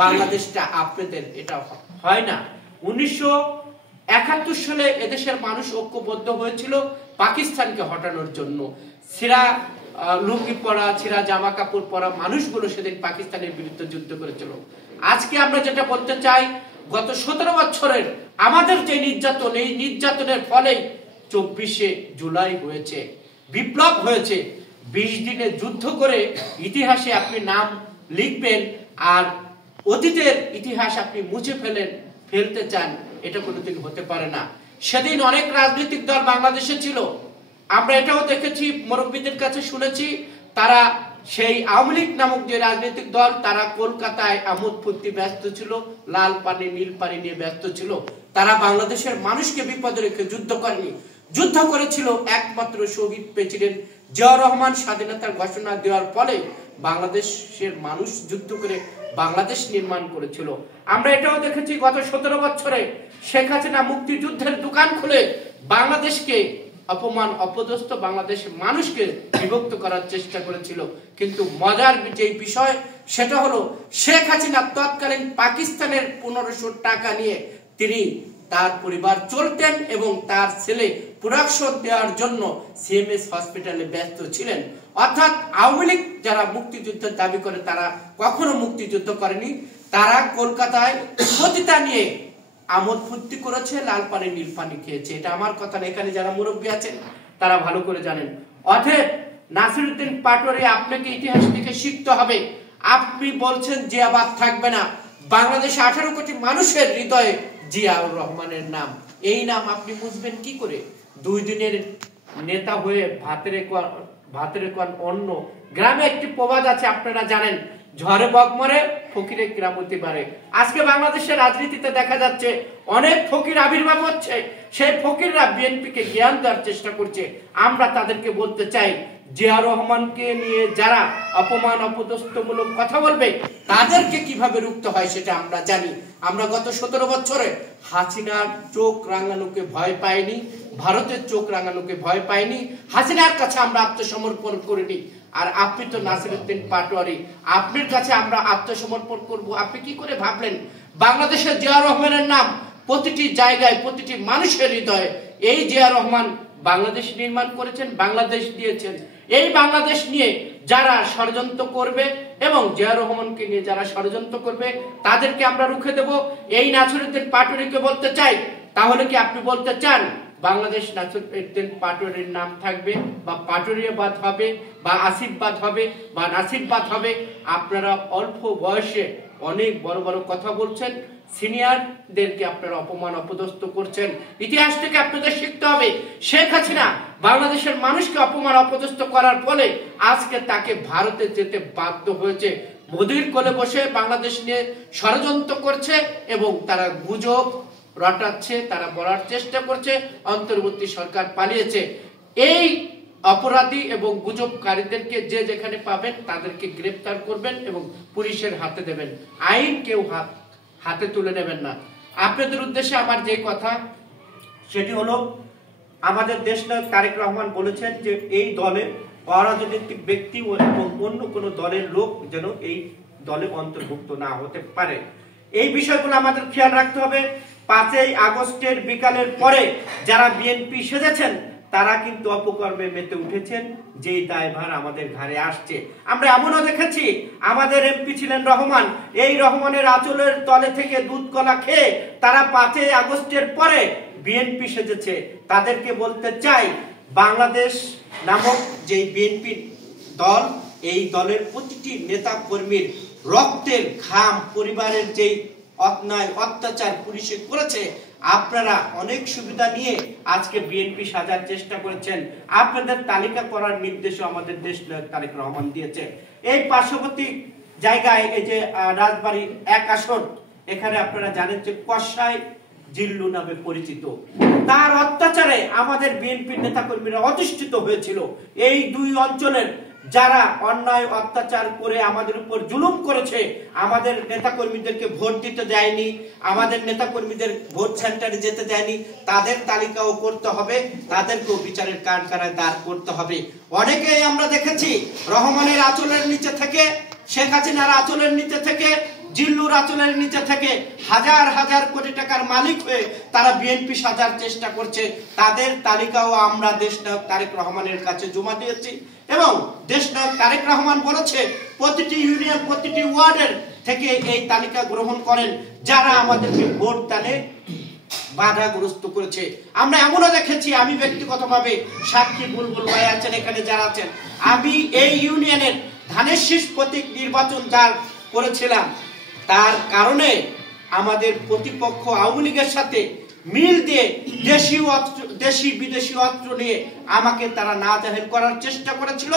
বাংলাদেশটা আপনাদের, এটা হয় না। 1971 সালে এদেশের মানুষ ঐক্যবদ্ধ হয়েছিল পাকিস্তানকে হটানোর জন্য। ছিঁড়া লুঙ্গি পরা, ছিঁড়া জামা কাপড় পরা মানুষগুলো সেদিন পাকিস্তানের বিরুদ্ধে যুদ্ধ করেছিল। আজকে আমরা যেটা বলতে চাই, গত 17 বছরের আমাদের যে নির্যাতন, এই নির্যাতনের ফলে 24শে জুলাই হয়েছে, বিপ্লব হয়েছে। 20 দিনে যুদ্ধ করে ইতিহাসে আপনি নাম লিখবেন আর অতীতের ইতিহাস আপনি মুছে ফেলতে চান, এটা কোনোদিন হতে পারে না। সেদিন অনেক রাজনৈতিক দল বাংলাদেশে ছিল, আমরা এটাও দেখেছি, মুরব্বীদের কাছে শুনেছি, তারা সেই আওয়ামী লীগ নামক যে রাজনৈতিক দল, তারা কলকাতায় আমোদ ফুর্তি ব্যস্ত ছিল, লাল পানি নীল পানি নিয়ে ব্যস্ত ছিল। তারা বাংলাদেশের মানুষকে বিপদে রেখে যুদ্ধ করেনি, যুদ্ধ করেছিল একমাত্র শহীদ প্রেসিডেন্ট জিয়াউর রহমান স্বাধীনতার ঘোষণা দেওয়ার ফলে বাংলাদেশের মানুষ যুদ্ধ করে বাংলাদেশ নির্মাণ করেছিল। আমরা এটাও দেখেছি গত 17 বছরে শেখ হাসিনা মুক্তিযুদ্ধের দোকান খুলে বাংলাদেশকে অপমান অপদস্থ বাংলাদেশের মানুষকে বিভক্ত করার চেষ্টা করেছিল। কিন্তু মজার যে বিষয় সেটা হলো, শেখ হাসিনা তৎকালীন পাকিস্তানের 1500 টাকা নিয়ে তিনি তার পরিবার চলতেন এবং তার ছেলে প্রোডাকশন দেওয়ার জন্য সিএমএস হসপিটালে ব্যস্ত ছিলেন। অর্থাৎ আওয়ামী লীগ যারা মুক্তিযুদ্ধের দাবি করে তারা কখনো মুক্তিযুদ্ধ করেনি, তারা কলকাতায় সতীতা নিয়ে আমোদ ফুর্তি করেছে, লাল পানি নীল পানি খেয়েছে। এটা আমার কথা না, এখানে যারা মুরব্বী আছেন তারা ভালো করে জানেন। অতএব নাসিরউদ্দিন পাটোয়ারি, আপনাকে ইতিহাস থেকে শিখতে হবে। আপনি বলছেন জিয়াবাদ থাকবে না, বাংলাদেশে 18 কোটি মানুষের হৃদয়ে জিয়াউর রহমানের নাম, এই নাম আপনি বুঝবেন কি করে? 2 দিনের নেতা হয়ে ভাতের কোন অন্য। গ্রামে একটি প্রবাদ আছে, আপনারা জানেন, ঝড়ে বক মরে ফকিরে কিরামতি বাড়ে। আজকে বাংলাদেশের রাজনীতিতে দেখা যাচ্ছে অনেক ফকির আবির্ভাব হচ্ছে, সেই ফকিররা বিএনপিকে জ্ঞান দেওয়ার চেষ্টা করছে। আমরা তাদেরকে বলতে চাই, জিয়াউর রহমানকে নিয়ে যারা অপমান অপদস্থমূলক কথা বলবে তাদেরকে কিভাবে রুখতে হয় সেটা আমরা জানি। আমরা গত 17 বছরে হাসিনার চোখ রাঙানোকে ভয় পাইনি, ভারতের চোখ রাঙানোকে ভয় পাইনি, হাসিনার কাছে আমরা আত্মসমর্পণ করিনি। আর আপনি তো নাসিরউদ্দিন পাটোয়ারি, আপনার কাছে আমরা আত্মসমর্পণ করব, আপনি কি করে ভাবলেন? বাংলাদেশের জিয়াউর রহমানের নাম প্রতিটি জায়গায়, প্রতিটি মানুষের হৃদয়ে। এই জিয়াউর রহমান বাংলাদেশ নির্মাণ করেছেন, বাংলাদেশ দিয়েছেন। এই বাংলাদেশ নিয়ে যারা ষড়যন্ত্র করবে এবং জিয়াউর রহমানকে নিয়ে যারা ষড়যন্ত্র করবে তাদেরকে আমরা রুখে দেব। এই নাসিরউদ্দিন পাটোয়ারিকে বলতে চাই, তাহলে কি আপনি বলতে চান বাংলাদেশ নাসিরউদ্দিন পাটোয়ারির নাম থাকবে, বা পাটোয়ারিয়াবাদ হবে, বা আসিফবাদ হবে, বা নাসিরবাদ হবে? আপনারা অল্প বয়সে অনেক বড় বড় কথা বলছেন, সিনিয়রদেরকে আপনারা অপমান অপদস্থ করছেন। ইতিহাস থেকে আপনাদের শিখতে হবে। শেখ হাসিনা বাংলাদেশের মানুষকে অপমান অপদস্থ করার ফলে আজকে তাকে ভারতে যেতে বাধ্য হয়েছে। মোদির কোলে বসে বাংলাদেশ নিয়ে ষড়যন্ত্র করছে এবং তারা গুজব রটাচ্ছে, তারা বলার চেষ্টা করছে অন্তর্বর্তী সরকার পালিয়েছে। এই অপরাধী এবং গুজবকারীদেরকে যে যেখানে পাবেন তাদেরকে গ্রেফতার করবেন এবং পুলিশের হাতে দেবেন, আইন কেউ হাতে তুলে নেবেন না। আপনাদের উদ্দেশ্যে আমার যে কথা সেটি হলো, আমাদের দেশনায়ক তারেক রহমান বলেছেন যে এই দলে অরাজনৈতিক ব্যক্তি এবং অন্য কোনো দলের লোক যেন এই দলে অন্তর্ভুক্ত না হতে পারে। এই বিষয়গুলো আমাদের খেয়াল রাখতে হবে। 5ই আগস্টের বিকালের পরে যারা বিএনপি সেজেছেন তারা কিন্তু অপকর্মে মেতে উঠেছেন, যেই দায়ভার আমাদের ঘাড়ে আসছে। আমরা এমনও দেখেছি, আমাদের এমপি ছিলেন রহমান, এই রহমানের আঁচলের তলে থেকে দুধ কলা খেয়ে তারা 5ই আগস্টের পরে বিএনপি সেজেছে। তাদেরকে বলতে চাই, বাংলাদেশ নামক যে বিএনপি দল, এই দলের প্রতিটি নেতা কর্মীর রক্তের ঘাম, পরিবারের যেই অন্যায় অত্যাচার পুলিশে করেছে, আপনারা অনেক সুবিধা নিয়ে আজকে বিএনপি সাজার চেষ্টা করেছেন। আপনাদের তালিকা করার নির্দেশও আমাদের দেশ তারেক রহমান দিয়েছে। এই পার্শ্ববর্তী জায়গায় এই যে রাজবাড়ী 1 আসন, এখানে আপনারা জানেন যে কসাই জিল্লু নামে পরিচিত, তার অত্যাচারে আমাদের বিএনপির নেতাকর্মীরা অধিষ্ঠিত হয়েছিল। এই 2 অঞ্চলের যারা অন্যায় অত্যাচার করে আমাদের উপর জুলুম করেছে, আমাদের নেতাকর্মীদেরকে ভোট দিতে দেয়নি, আমাদের নেতাকর্মীদের ভোট সেন্টারে যেতে দেয়নি, তাদের তালিকাও করতে হবে, তাদেরকেও বিচারের কাঠগড়ায় দাঁড় করতে হবে। অনেকেই আমরা দেখেছি রহমানের আঁচলের নিচে থেকে, শেখ হাসিনার আঁচলের নিচে থেকে জিল্লুর আঁচলের নিচে থেকে হাজার হাজার কোটি টাকার মালিক হয়ে তারা বিএনপি সাজার চেষ্টা করছে, তাদের তালিকাও আমরা দেশনায়ক তারেক রহমানের কাছে জমা দিয়েছি। এবং দেশনায়ক তারেক রহমান বলেছে প্রতিটি ইউনিয়ন, প্রতিটি ওয়ার্ডের থেকে এই তালিকা গ্রহণ করেন যারা আমাদেরকে ভোট দানে বাধাগ্রস্ত করেছে। আমরা এমনও দেখেছি, আমি ব্যক্তিগতভাবে সাক্ষী, বুলবুল ভাই আছেন এখানে যারা আছেন, আমি এই ইউনিয়নের ধানের শীষ প্রতীক নির্বাচন যার করেছিলাম, তার কারণে আমাদের প্রতিপক্ষ আওয়ামী লীগের সাথে মিল দিয়ে দেশি বিদেশি অস্ত্র নিয়ে আমাকে তারা না জাহির করার চেষ্টা করেছিল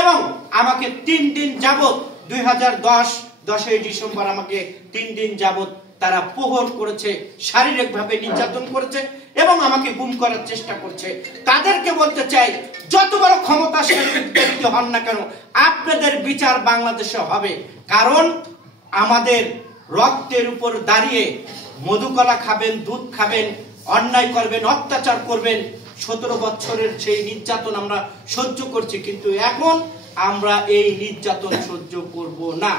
এবং আমাকে 3 দিন যাবত 2010 ডিসেম্বর আমাকে 3 দিন যাবত তারা প্রহর করেছে, শারীরিকভাবে নির্যাতন করেছে এবং আমাকে গুম করার চেষ্টা করছে। তাদেরকে বলতে চাই, যত বড় ক্ষমতাশালী ব্যক্তি হন না কেন, আপনাদের বিচার বাংলাদেশে হবে। কারণ আমাদের রক্তের উপর দাঁড়িয়ে মধুকলা খাবেন, দুধ খাবেন, অন্যায় করবেন, অত্যাচার করবেন। 17 বছরের সেই নির্যাতন আমরা সহ্য করছি, কিন্তু এখন আমরা এই নির্যাতন সহ্য করব না।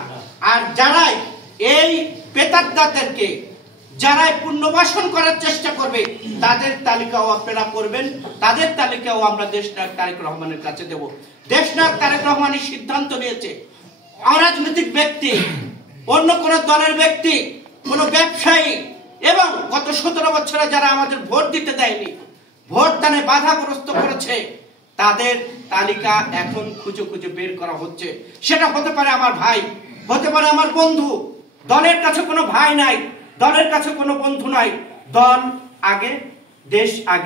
আর যারাই এই পেতাত্তাদেরকে যারাই পুনর্বাসন করার চেষ্টা করবে, তাদের তালিকাও আপনারা করবেন, তাদের তালিকাও আমরা দেশনায়ক তারেক রহমানের কাছে দেব। দেশনায়ক তারেক রহমানের সিদ্ধান্ত নিয়েছে, অরাজনৈতিক ব্যক্তি, অন্য কোন দলের ব্যক্তি, কোন ব্যবসায়ী এবং গত 17 বছরে যারা আমাদের ভোট দিতে দেয়নি, ভোট দানে বাধাগ্রস্ত করেছে, তাদের তালিকা এখন খুঁজে খুঁজে বের করা হচ্ছে। সেটা হতে পারে আমার ভাই, হতে পারে আমার বন্ধু। দলের কাছে কোনো ভাই নাই, দলের কাছে কোনো বন্ধু নাই। দল আগে, দেশ আগে।